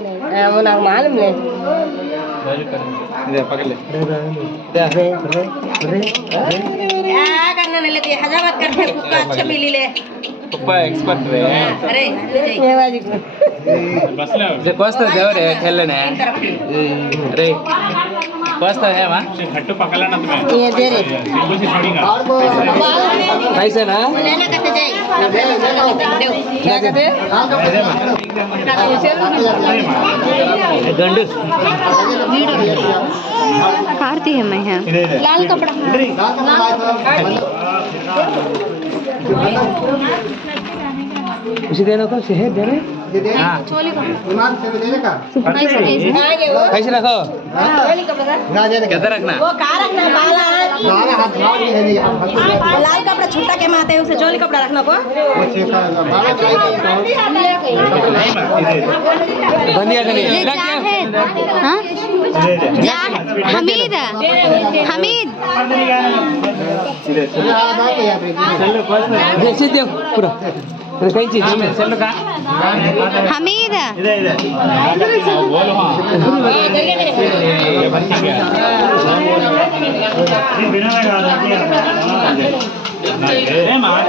वो ना मालूम नहीं इधर पकड़ ले क्या करना नहीं लेती हजामत करते कुत्ता अच्छा मिली ले पप्पा एक्सपर्ट रे अरे ये बाजी बस ले जे कोस्ता देवरे खेलने रे कोस्ता है वा हट्टू पकड़ना तुम्हें ये दे रे बिल्कुल से छोड़ेगा कैसे ना लेना कहते जाए क्या कहते गंडू कारती है मैं यहाँ लाल कपड़ा उसी देना को शहद दे रहे हाँ चोली का कैसे रखो कैसे रखना वो कहाँ रखना बाला लाल कपड़ा छुट्टा के माते उसे चोली कपड़ा रखना को बंदिया करिए हाँ हमीद हमीद जैसे दे पूरा कहीं चीज में चलो का हमीद बोलो हाँ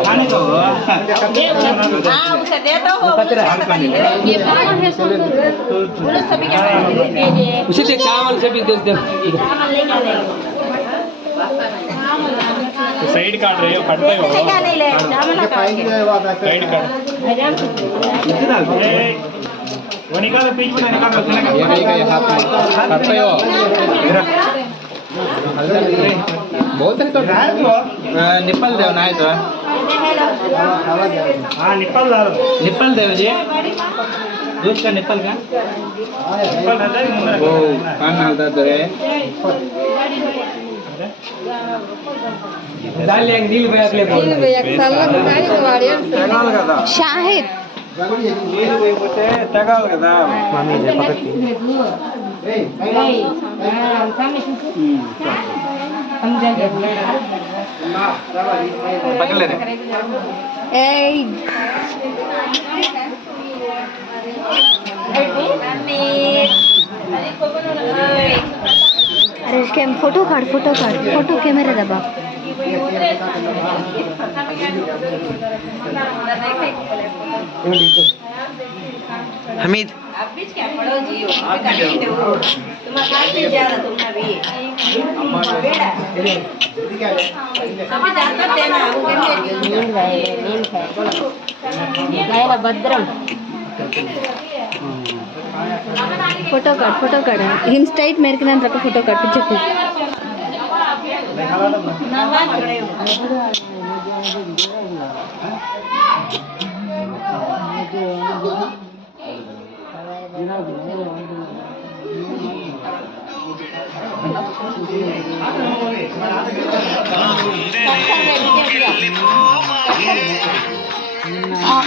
खाने को उसे दे दो उसे दे चावल से भी दे साइड काट रहे हो कटते हो साइड काट वो निकालो बीच में निकालो ये हाथ में कटते हो बहुत है तो निप्पल देव ना है तो हाँ निप्पल देव जी दूध का निप्पल का वो कान हालता तो है शाहिद अरे इसके फोटो काट फोटो कैमरा दबा हमीद भद्रम फोटो काट हिम स्ट्राइट मेरे के नाम रखो फोटो काट पीछे को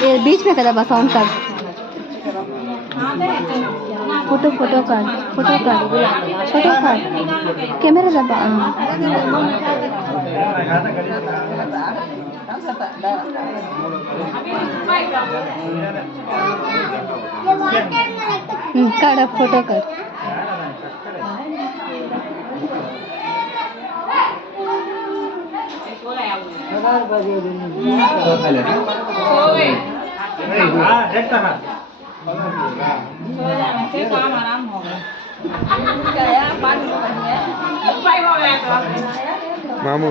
ये बीच में कदा बस साउंड काट फोटो काट कैमरा दबा काट फोटो काट मामू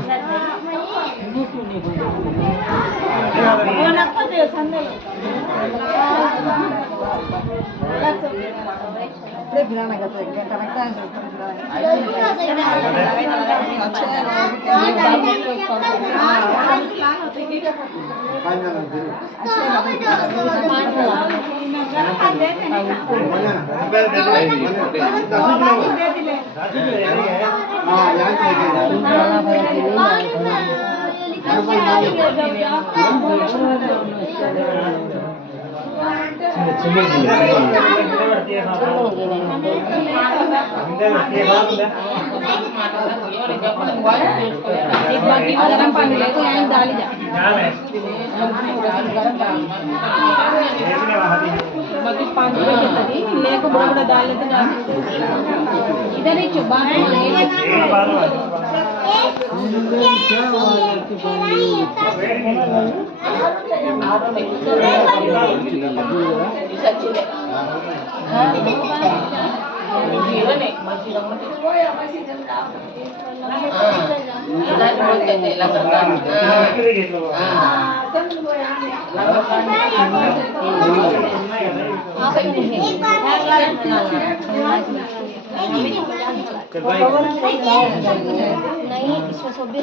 गरम पानी ले तो यहाँ डाल जा बाकी 5 रुपए की ले को इधर ही चुप नहीं इसमें सब भी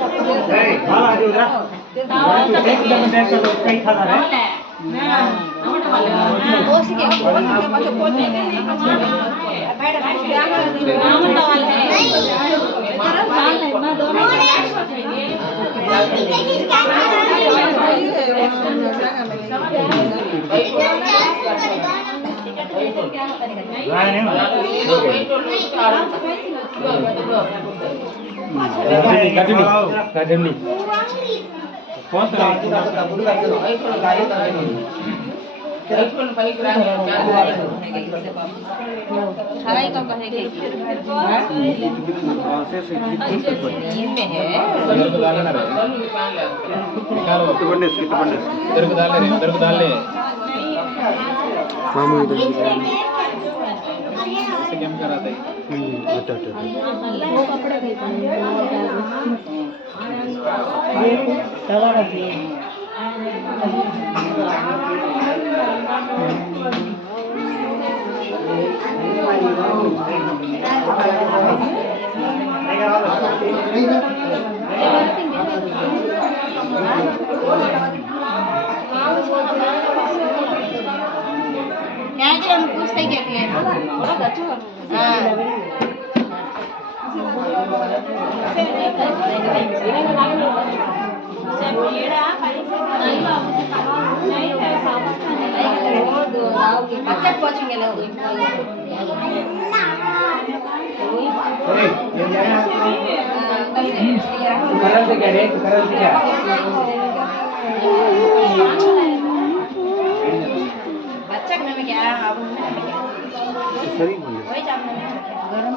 वो कपड़े पूछते क्या बच्चा में क्या गरम